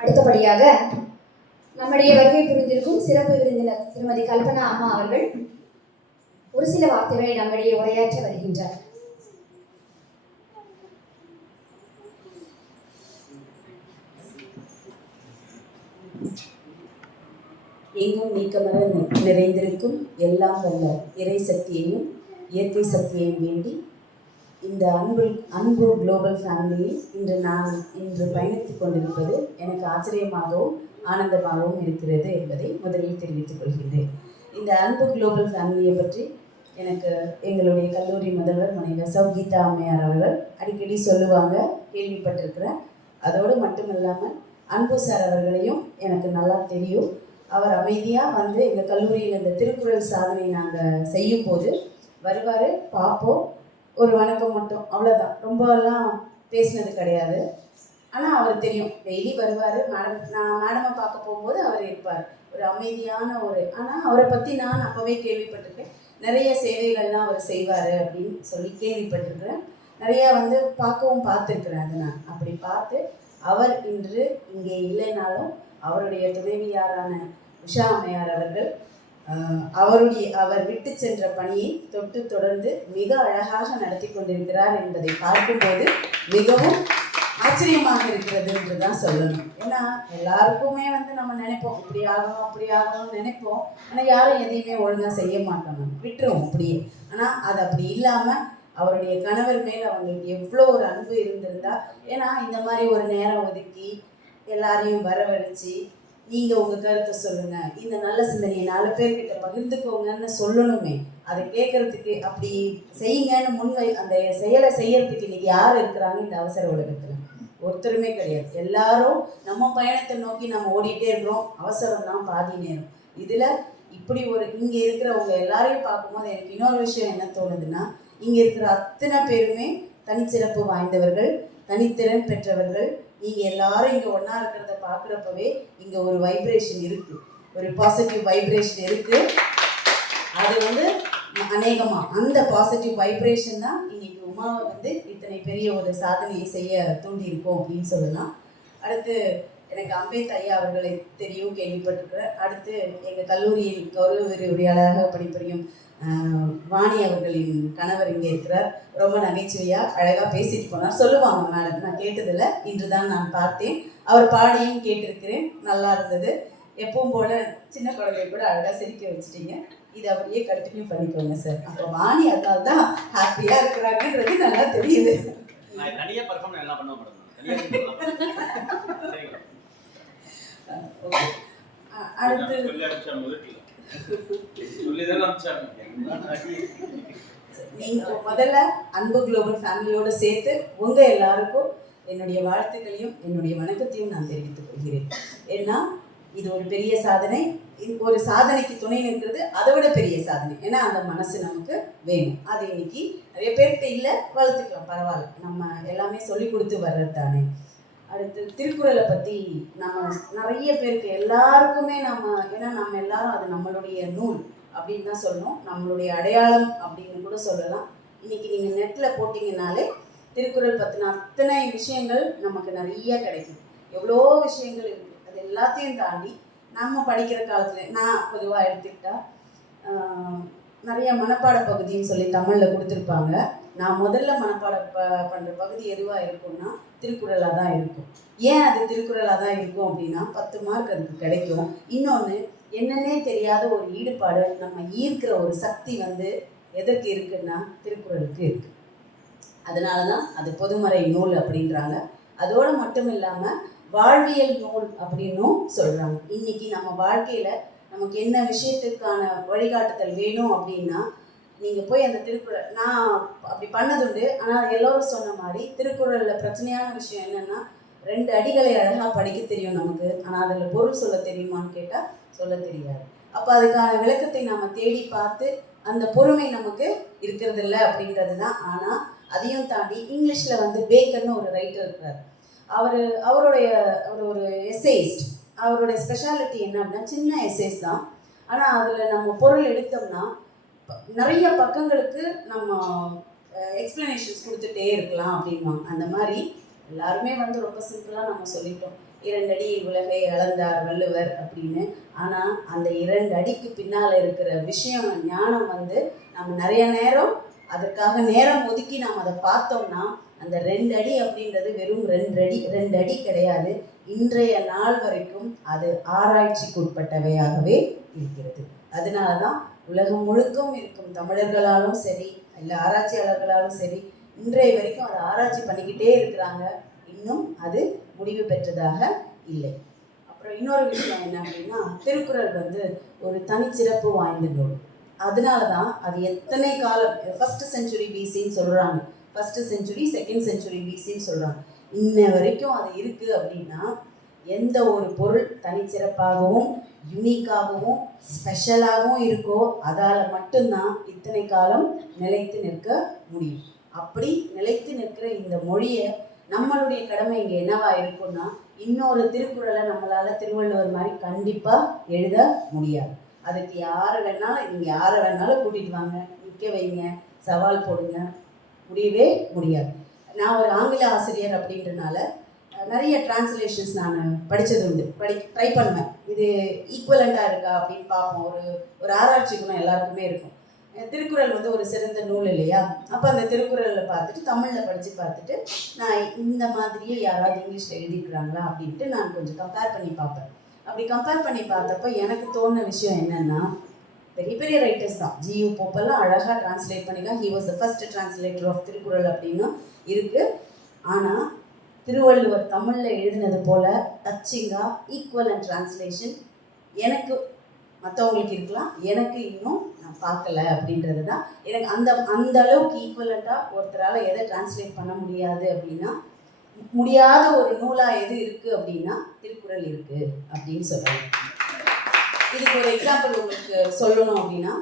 அடுத்தபடியாக நம்முடைய வருகை புரிந்திருக்கும் சிறப்பு விருந்தினர் திருமதி கல்பனா அம்மா அவர்கள் ஒரு சில வார்த்தைகளை நம்முடைய உரையாற்ற வருகின்றார். எங்கும் நீக்கமர நிறைந்திருக்கும் எல்லாம் வல்ல இறை சக்தியையும் இயற்கை சக்தியையும் வேண்டி இந்த அன்பு குளோபல் ஃபேமிலியில் இன்று பயணித்துக் கொண்டிருப்பது எனக்கு ஆச்சரியமாகவும் ஆனந்தமாகவும் இருக்கிறது என்பதை முதலில் தெரிவித்துக் கொள்கின்றேன். இந்த அன்பு குளோபல் ஃபேமிலியை பற்றி எனக்கு எங்களுடைய கல்லூரி முதல்வர் முனைவர் கீதா அம்மையார் அவர்கள் அடிக்கடி சொல்லுவாங்க, கேள்விப்பட்டிருக்கிறேன். அதோடு மட்டுமில்லாமல் அன்பு சார் அவர்களையும் எனக்கு நல்லா தெரியும். அவர் அமைதியாக வந்து எங்கள் கல்லூரியில் இந்த திருக்குறள் சாதனை நாங்கள் செய்யும் போது வருவார், பார்ப்போம், ஒரு வணக்கம் மட்டும், அவ்வளோதான். ரொம்பலாம் பேசினது கிடையாது. ஆனால் அவர் தெரியும், டெய்லி வருவார். நான் மேடமை பார்க்க போகும்போது அவர் இருப்பார், ஒரு அமைதியான ஆனால் அவரை பற்றி நான் அப்போவே கேள்விப்பட்டிருக்கேன். நிறைய சேவைகள்லாம் அவர் செய்வார் அப்படின்னு சொல்லி கேள்விப்பட்டிருக்கிறேன். நிறையா வந்து பார்த்துருக்குறேன். அது நான் அப்படி பார்த்து அவர் இன்று இங்கே இல்லைனாலும் அவருடைய துணைவியாரான உஷா அம்மையார் அவர்கள் அவர் விட்டு சென்ற பணியை தொடர்ந்து மிக அழகாக நடத்தி கொண்டிருக்கிறார் என்பதை பார்க்கும்போது மிகவும் ஆச்சரியமாக இருக்கிறது என்று தான் சொல்லணும். ஏன்னா எல்லாருக்குமே வந்து நம்ம நினைப்போம், இப்படி ஆகணும் அப்படி ஆகணும்னு நினைப்போம். ஆனால் யாரும் எதையுமே ஒழுங்காக செய்ய மாட்டோம், விட்டுருவோம் அப்படியே. ஆனால் அது அப்படி இல்லாமல் அவருடைய கணவர் மேல் அவங்களுக்கு எவ்வளோ ஒரு அன்பு இருந்திருந்தா, ஏன்னா இந்த மாதிரி ஒரு நேரம் ஒதுக்கி எல்லாரையும் வரவழைச்சி நீங்கள் உங்கள் கருத்தை சொல்லுங்கள், இந்த நல்ல சிந்தனையை 4 பேர்கிட்ட பகிர்ந்துக்கோங்கன்னு சொல்லணுமே. அதை கேட்குறதுக்கு அப்படி செய்யுங்கன்னு அந்த செயலை செய்யறதுக்கு இன்றைக்கி யார் இருக்கிறாங்க இந்த அவசர உலகத்தில்? ஒருத்தருமே கிடையாது. எல்லாரும் நம்ம பயணத்தை நோக்கி நம்ம ஓடிட்டே இருக்கிறோம். அவசரம் தான் பாதி நேரம். இதில் இப்படி இங்கே இருக்கிறவங்க எல்லாரையும் பார்க்கும்போது எனக்கு இன்னொரு விஷயம் என்ன தோணுதுன்னா, இங்கே இருக்கிற அத்தனை பேருமே தனிச்சிறப்பு வாய்ந்தவர்கள், தனித்திறன் பெற்றவர்கள். நீங்கள் எல்லாரும் இங்கே ஒன்றா இருக்கிறத பார்க்குறப்பவே இங்கே ஒரு வைப்ரேஷன் இருக்குது, ஒரு பாசிட்டிவ் வைப்ரேஷன் இருக்குது. அது வந்து அநேகமாக அந்த பாசிட்டிவ் வைப்ரேஷன் தான் இன்னைக்கு உமாவை வந்து இத்தனை பெரிய ஒரு சாதனையை செய்ய தூண்டியிருக்கோம் அப்படின்னு சொல்லலாம். அடுத்து எனக்கு அம்பேத் ஐயா அவர்களை தெரியும், கேள்விப்பட்டிருக்கிறேன். அடுத்து எங்கள் கல்லூரியில் கௌரவ விரிவுரையாளராக பணிபுரியும் வாணி அவர்களின் கணவர் இங்கே இருக்கிறார். ரொம்ப நகைச்சுவையாக அழகாக பேசிட்டு போனார். சொல்லுவாங்க மேடம், நான் கேட்டதில்ல, இன்று தான் நான் பார்த்தேன். அவர் பாடியும் கேட்டிருக்கிறேன், நல்லா இருந்தது. எப்பவும் போல சின்ன குழந்தைய கூட அழகாக சிரிக்க வச்சுட்டீங்க. இதை அப்படியே கண்டினியூ பண்ணிக்கோங்க சார். அப்போ வாணி அதனால தான் ஹாப்பியாக இருக்கிறாங்கன்றது நல்லா தெரியுது. அடுத்து நீங்கள் முதல்ல அன்பு குளோபல் ஃபேமிலியோடு சேர்த்து உங்கள் எல்லாருக்கும் என்னுடைய வாழ்த்துக்களையும் என்னுடைய வணக்கத்தையும் நான் தெரிவித்துக் கொள்கிறேன். ஏன்னா இது ஒரு பெரிய சாதனை. ஒரு சாதனைக்கு துணை நிற்கிறது அதை விட பெரிய சாதனை. ஏன்னா அந்த மனசு நமக்கு வேணும். அது இன்னைக்கு நிறைய பேர்கிட்ட இல்லை, வளர்த்துக்கலாம், பரவாயில்ல, நம்ம எல்லாமே சொல்லி கொடுத்து வர்றது தானே. அடுத்து திருக்குறளை பற்றி நம்ம நிறைய பேருக்கு எல்லாருக்குமே ஏன்னா நம்ம எல்லாரும் அது நம்மளுடைய நூல் அப்படின்னு தான் சொல்லணும், நம்மளுடைய அடையாளம் அப்படின்னு கூட சொல்லலாம். இன்னைக்கு நீங்கள் நெட்டில் போட்டிங்கனாலே திருக்குறள் பற்றின அத்தனை விஷயங்கள் நமக்கு நிறைய கிடைக்கும். எவ்வளோ விஷயங்கள் இருக்குது. அது எல்லாத்தையும் தாண்டி நம்ம படிக்கிற காலத்தில் நான் பொதுவாக எடுத்துக்கிட்டால் நிறைய மனப்பாட பகுதின்னு சொல்லி தமிழில் கொடுத்துருப்பாங்க. நான் முதல்ல பண்ணுற பகுதி எதுவாக இருக்கும்னா திருக்குறளாக தான் இருக்கும். ஏன் அது திருக்குறளாக தான் இருக்கும் அப்படின்னா 10 மார்க் அதுக்கு கிடைக்கும். இன்னொன்று, என்னன்னே தெரியாத ஒரு ஈடுபாடு, நம்ம ஈர்க்கிற ஒரு சக்தி வந்து எதற்கு இருக்குன்னா திருக்குறளுக்கு இருக்குது. அதனால தான் அது பொதுமறை நூல் அப்படின்றாங்க. அதோடு மட்டும் இல்லாமல் வாழ்வியல் நூல் அப்படின்னும் சொல்கிறாங்க. இன்றைக்கி நம்ம வாழ்க்கையில் நமக்கு என்ன விஷயத்துக்கான வழிகாட்டுதல் வேணும் அப்படின்னா நீங்கள் போய் அந்த திருக்குறள், நான் அப்படி பண்ணதுண்டு. ஆனால் எல்லோரும் சொன்ன மாதிரி திருக்குறளில் பிரச்சனையான விஷயம் என்னென்னா 2 அடிகளை அழகாக படிக்க தெரியும் நமக்கு, ஆனால் அதில் பொருள் சொல்ல தெரியுமான்னு கேட்டால் சொல்ல தெரியாது. அப்போ அதுக்கான விளக்கத்தை நாம் தேடி பார்த்து அந்த பொறுமை நமக்கு இருக்கிறதில்ல அப்படிங்கிறது தான். ஆனால் அதையும் தாண்டி இங்கிலீஷில் வந்து பேக்கர்னு ஒரு ரைட்டர் இருக்கிறார். அவர் ஒரு எஸ்ஸேயிஸ்ட். அவருடைய ஸ்பெஷாலிட்டி என்ன அப்படின்னா சின்ன எஸ்ஸேஸ் தான், ஆனால் அதில் நம்ம பொருள் எடுத்தோம்னா நிறைய பக்கங்களுக்கு நம்ம எக்ஸ்ப்ளனேஷன்ஸ் கொடுத்துட்டே இருக்கலாம் அப்படின்வாங்க. அந்த மாதிரி எல்லாருமே வந்து ரொம்ப சிம்பிளாக நம்ம சொல்லிட்டோம், 2 அடி உலகை அளந்தார் வள்ளுவர் அப்படின்னு. ஆனால் அந்த 2 அடிக்கு பின்னால் இருக்கிற விஷயம் ஞானம் வந்து நம்ம நிறைய நேரம் அதற்காக நேரம் ஒதுக்கி நாம் அதை பார்த்தோம்னா அந்த 2 அடி அப்படின்றது வெறும் 2 அடி கிடையாது. இன்றைய நாள் வரைக்கும் அது ஆராய்ச்சிக்கு உட்பட்டவையாகவே இருக்கிறது. அதனால தான் உலகம் முழுக்கும் இருக்கும் தமிழர்களாலும் சரி இல்லை ஆராய்ச்சியாளர்களாலும் சரி இன்றைய வரைக்கும் அதை ஆராய்ச்சி பண்ணிக்கிட்டே இருக்கிறாங்க. இன்னும் அது முடிவு பெற்றதாக இல்லை. அப்புறம் இன்னொரு விஷயம் என்ன அப்படின்னா, திருக்குறள் வந்து ஒரு தனிச்சிறப்பு வாய்ந்த நூல். அதனால தான் அது எத்தனை காலம் ஃபர்ஸ்ட் செஞ்சுரி பிசின்னு சொல்கிறாங்க, ஃபர்ஸ்ட் செஞ்சுரி செகண்ட் செஞ்சுரி பிசின்னு சொல்கிறாங்க. இன்ன வரைக்கும் அது இருக்குது அப்படின்னா எந்த ஒரு பொருள் தனிச்சிறப்பாகவும் யூனிக்காகவும் ஸ்பெஷலாகவும் இருக்கோ அதால் மட்டும்தான் இத்தனை காலம் நிலைத்து நிற்க முடியும். அப்படி நிலைத்து நிற்கிற இந்த மொழியை நம்மளுடைய கடமை இங்கே என்னவா இருக்குன்னா, இன்னொரு திருக்குறளை நம்மளால் திருவள்ளுவர் மாதிரி கண்டிப்பாக எழுத முடியாது. அதுக்கு யாரை வேணாலும் நீங்கள் யாரை வேணாலும் கூட்டிகிட்டு வாங்க, நிற்க வைங்க, சவால் போடுங்க, முடியவே முடியாது. நான் ஒரு ஆங்கில ஆசிரியர் அப்படின்றனால நிறைய டிரான்ஸ்லேஷன்ஸ் நான் படித்தது உண்டு, ட்ரை பண்ணுவேன். இது ஈக்குவலண்ட்டாக இருக்கா அப்படின்னு பார்ப்போம். ஒரு ஆராய்ச்சி குணம் எல்லாருக்குமே இருக்கும். திருக்குறள் வந்து ஒரு சிறந்த நூல் இல்லையா? அப்போ அந்த திருக்குறளில் பார்த்துட்டு தமிழில் படித்து பார்த்துட்டு நான் இந்த மாதிரியே யாராவது இங்கிலீஷில் எழுதிக்கிறாங்களா அப்படின்ட்டு நான் கொஞ்சம் கம்பேர் பண்ணி பார்ப்பேன். அப்படி கம்பேர் பண்ணி பார்த்தப்போ எனக்கு தோணுன விஷயம் என்னென்னா, பெரிய பெரிய ரைட்டர்ஸ் தான், ஜியு போப்பெல்லாம் அழகாக டிரான்ஸ்லேட் பண்ணிக்கலாம். He was the first translator of Thirukkural அப்படின்னு இருக்குது. ஆனால் திருவள்ளுவர் தமிழில் எழுதினது போல் டச்சிங்காக ஈக்குவல் அண்ட் டிரான்ஸ்லேஷன் எனக்கு மற்றவங்களுக்கு இருக்கலாம், எனக்கு இன்னும் நான் பார்க்கல அப்படின்றது தான். எனக்கு அந்த அளவுக்கு ஈக்குவலண்ட்டாக ஒருத்தரால் எதை டிரான்ஸ்லேட் பண்ண முடியாது அப்படின்னா, முடியாத ஒரு நூலாக எது இருக்குது அப்படின்னா திருக்குறள் இருக்குது அப்படின்னு சொல்கிறாங்க. இதுக்கு ஒரு எக்ஸாம்பிள் உங்களுக்கு சொல்லணும் அப்படின்னா,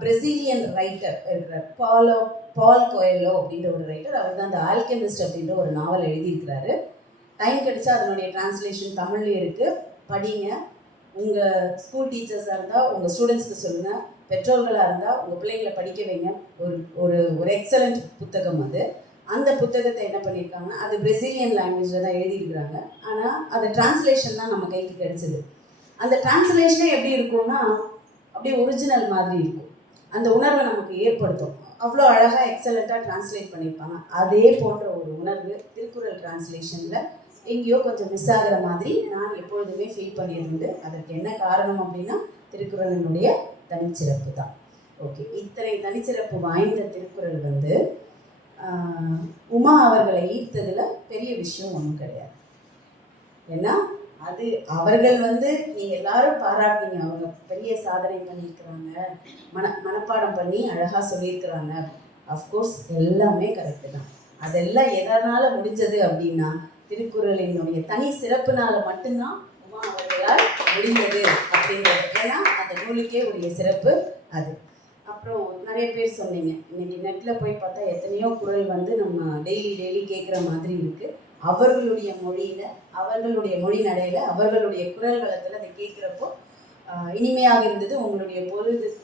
பிரசீலியன் ரைட்டர் இருக்கிற பால் கோயலோ அப்படின்ற ஒரு ரைட்டர், அவர் தான் அந்த ஆல்கெமிஸ்ட் அப்படின்ற ஒரு நாவல் எழுதியிருக்கிறாரு. டைம் கிடைச்சா அதனுடைய டிரான்ஸ்லேஷன் தமிழ்லேயும் இருக்குது, படிங்க. உங்கள் ஸ்கூல் டீச்சர்ஸாக இருந்தால் உங்கள் ஸ்டூடெண்ட்ஸ்க்கு சொல்லுங்கள், பெற்றோர்களாக இருந்தால் உங்கள் பிள்ளைங்களை படிக்க வைங்க. ஒரு எக்ஸலண்ட் புத்தகம் அது. அந்த புத்தகத்தை என்ன பண்ணியிருக்காங்கன்னா, அது பிரசீலியன் லாங்குவேஜில் தான் எழுதியிருக்கிறாங்க. ஆனால் அந்த டிரான்ஸ்லேஷன் தான் நம்ம கைக்கு கிடைச்சிது. அந்த டிரான்ஸ்லேஷனே எப்படி இருக்கும்னா அப்படியே ஒரிஜினல் மாதிரி இருக்கும், அந்த உணர்வை நமக்கு ஏற்படுத்தும். அவ்வளோ அழகாக எக்ஸலண்ட்டாக டிரான்ஸ்லேட் பண்ணியிருப்பாங்க. அதே போன்ற ஒரு உணர்வு திருக்குறள் டிரான்ஸ்லேஷனில் எங்கேயோ கொஞ்சம் மிஸ் ஆகிற மாதிரி நான் எப்பொழுதுமே ஃபீல் பண்ணியிருந்தது. அதற்கு என்ன காரணம் அப்படின்னா திருக்குறளினுடைய தனிச்சிறப்பு தான். ஓகே, இத்தனை தனிச்சிறப்பு வாய்ந்த திருக்குறள் வந்து உமா அவர்களை ஈர்த்ததில் பெரிய விஷயம் ஒன்றும் கிடையாது. ஏன்னா அது அவர்கள் வந்து நீங்கள் எல்லாரும் பாராட்டினீங்க, அவங்க பெரிய சாதனை பண்ணியிருக்கிறாங்க, மனப்பாடம் பண்ணி அழகாக சொல்லியிருக்கிறாங்க. அஃப்கோர்ஸ் எல்லாமே கரெக்டு தான். அதெல்லாம் எதனால் முடிஞ்சது அப்படின்னா திருக்குறளினுடைய தனி சிறப்புனால மட்டும்தான் உமா அவர்களால் முடிந்தது அப்படிங்கிறது. ஏன்னா அந்த நூலுக்கே உரிய சிறப்பு அது. அப்புறம் நிறைய பேர் சொன்னீங்க, இன்னைக்கு நெட்டில் போய் பார்த்தா எத்தனையோ குறள் வந்து நம்ம டெய்லி கேட்குற மாதிரி இருக்குது. அவர்களுடைய மொழியில், அவர்களுடைய மொழி நடையில், அவர்களுடைய குறள் வளத்தில் அதை கேட்குறப்போ இனிமையாக இருந்தது. உங்களுடைய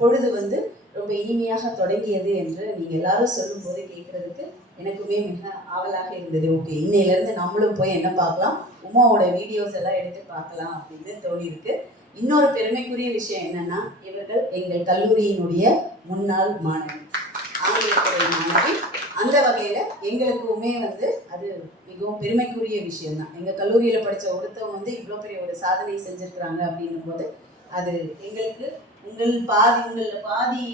பொழுது வந்து ரொம்ப இனிமையாக தொடங்கியது என்று நீங்கள் எல்லாரும் சொல்லும்போது கேட்குறதுக்கு எனக்குமே மிக ஆவலாக இருந்தது. ஓகே, இன்னையிலேருந்து நம்மளும் போய் என்ன பார்க்கலாம், உமாவோட வீடியோஸ் எல்லாம் எடுத்து பார்க்கலாம் அப்படின்னு தோணியிருக்கு. இன்னொரு பெருமைக்குரிய விஷயம் என்னென்னா, இவர்கள் எங்கள் கல்லூரியினுடைய முன்னாள் மாணவி, ஆங்கிலத்துறை மாணவி. அந்த வகையில் எங்களுக்குமே வந்து அது மிகவும் பெருமைக்குரிய விஷயம்தான். எங்கள் கல்லூரியில் படித்த ஒருத்தவங்க வந்து இவ்வளோ பெரிய ஒரு சாதனை செஞ்சுருக்குறாங்க அப்படின்னும் போது அது எங்களுக்கு உங்களில் பாதி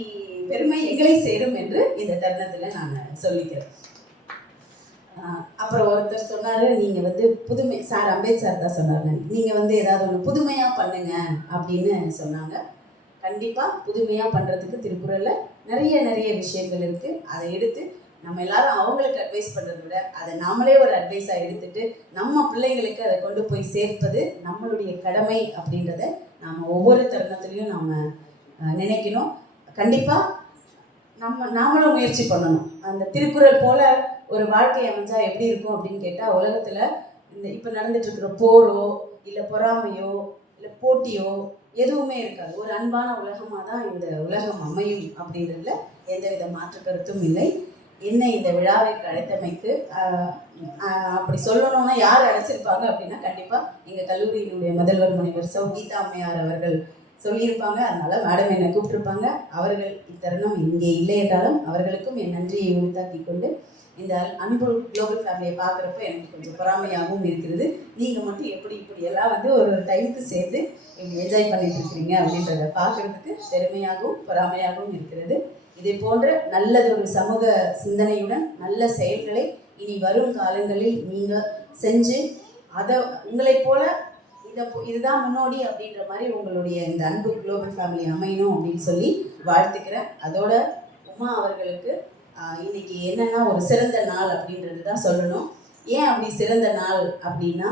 பெருமை எங்களை சேரும் என்று இந்த தருணத்தில் நான் சொல்லிக்கிறேன். அப்புறம் ஒருத்தர் சொன்னார், நீங்கள் வந்து புதுமை சார் அம்பேத்கர் தான் சொன்னார், நீங்கள் வந்து ஏதாவது ஒன்று புதுமையாக பண்ணுங்க அப்படின்னு சொன்னாங்க. கண்டிப்பாக புதுமையாக பண்ணுறதுக்கு திருக்குறளில் நிறைய விஷயங்கள் இருக்குது. அதை எடுத்து நம்ம எல்லாரும் அவங்களுக்கு அட்வைஸ் பண்ணுறதை விட அதை நாமளே ஒரு அட்வைஸாக எடுத்துகிட்டு நம்ம பிள்ளைங்களுக்கு அதை கொண்டு போய் சேர்ப்பது நம்மளுடைய கடமை அப்படின்றத நாம் ஒவ்வொரு தருணத்துலேயும் நாம் நினைக்கணும். கண்டிப்பாக நாமளும் முயற்சி பண்ணணும். அந்த திருக்குறள் போல் ஒரு வாழ்க்கை அமைஞ்சால் எப்படி இருக்கும் அப்படின்னு கேட்டால், உலகத்தில் இந்த இப்போ நடந்துட்டுருக்கிற போரோ இல்லை பொறாமையோ இல்லை போட்டியோ எதுவுமே இருக்காது. ஒரு அன்பான உலகமாக தான் இந்த உலகம் அமையும் அப்படின்றதுல எந்தவித மாற்று கருத்தும் இல்லை. என்ன இந்த விழாவிற்கு அழைத்தமைக்கு அப்படி சொல்லணும்னா யார் அழைச்சிருப்பாங்க அப்படின்னா கண்டிப்பாக எங்கள் கல்லூரியினுடைய முதல்வர் முனைவர் சௌ கீதா அம்மையார் அவர்கள் சொல்லியிருப்பாங்க. அதனால மேடம் என்னை கூப்பிட்டுருப்பாங்க. அவர்கள் இத்தருணம் இங்கே இல்லை என்றாலும் அவர்களுக்கும் என் நன்றியை உரித்தாக்கி கொண்டு இந்த அன்பு குளோபல் ஃபேமிலியை பார்க்குறப்ப எனக்கு கொஞ்சம் பொறாமையாகவும் இருக்கிறது. நீங்கள் மட்டும் எப்படி இப்படியெல்லாம் ஒரு டைமுக்கு சேர்ந்து என்ஜாய் பண்ணிட்டு இருக்கிறீங்க அப்படின்றத பார்க்குறதுக்கு பெருமையாகவும் பொறாமையாகவும் இருக்கிறது. இதே போன்ற நல்லதொரு சமூக சிந்தனையுடன் நல்ல செயல்களை இனி வரும் காலங்களில் நீங்கள் செஞ்சு அதை உங்களைப் போல இதுதான் முன்னோடி அப்படின்ற மாதிரி உங்களுடைய இந்த அன்பு குளோபல் ஃபேமிலி அமையணும் அப்படின்னு சொல்லி வாழ்த்துக்கிறேன். அதோட உமா அவர்களுக்கு இன்னைக்கு என்னன்னா ஒரு சிறந்த நாள் அப்படின்றது தான் சொல்லணும். ஏன் அப்படி சிறந்த நாள் அப்படின்னா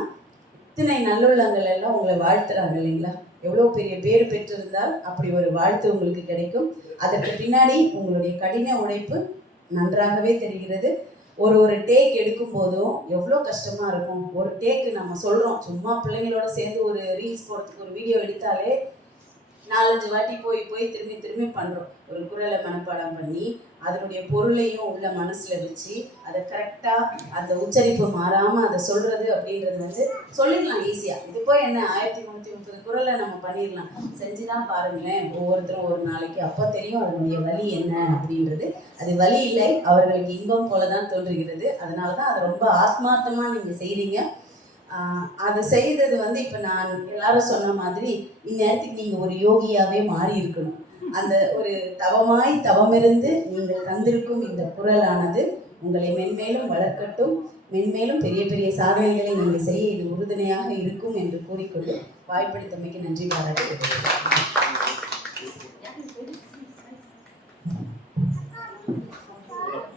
இத்தனை நல்லுள்ளங்கள் எல்லாம் உங்களை வாழ்த்துறாங்க இல்லைங்களா? எவ்வளோ பெரிய பேர் பெற்றிருந்தால் அப்படி ஒரு வாழ்த்து உங்களுக்கு கிடைக்கும். அதற்கு பின்னாடி உங்களுடைய கடின உழைப்பு நன்றாகவே தெரிகிறது. ஒரு டேக் எடுக்கும் போதும் எவ்வளோ கஷ்டமாக இருக்கும். ஒரு டேக்கு நம்ம சொல்கிறோம், சும்மா பிள்ளைங்களோட சேர்ந்து ஒரு ரீல்ஸ் போடுறதுக்கு ஒரு வீடியோ எடுத்தாலே 4-5 வாட்டி போய் திரும்பி பண்ணுறோம். ஒரு குரலை மனப்பாடம் பண்ணி அதனுடைய பொருளையும் உள்ள மனசில் வச்சு அதை கரெக்டாக அந்த உச்சரிப்பு மாறாமல் அதை சொல்கிறது அப்படின்றது சொல்லிடலாம் ஈஸியாக. இது போய் என்ன 1330 குரலை நம்ம பண்ணிடலாம். செஞ்சு தான் பாருங்களேன் ஒவ்வொருத்தரும் ஒரு நாளைக்கு. அப்போ தெரியும் அதனுடைய வலி என்ன அப்படின்றது. அது வலி இல்லை, அவர்களுக்கு இன்பம் போல தான் தோன்றுகிறது. அதனால தான் அதை ரொம்ப ஆத்மார்த்தமாக நீங்கள் செய்கிறீங்க. அதை செய்தது இப்போ நான் எல்லாரும் சொன்ன மாதிரி இந்நேரத்துக்கு நீங்கள் ஒரு யோகியாகவே மாறி இருக்கணும். அந்த ஒரு தவமிருந்து நீங்கள் தந்திருக்கும் இந்த குரலானது உங்களை மென்மேலும் வளர்க்கட்டும். மென்மேலும் பெரிய பெரிய சாதனைகளை நீங்கள் செய்ய இது உறுதுணையாக இருக்கும் என்று கூறிக்கொண்டு வாய்ப்பளித்தமைக்கு நன்றி பாராட்டுகிறேன்.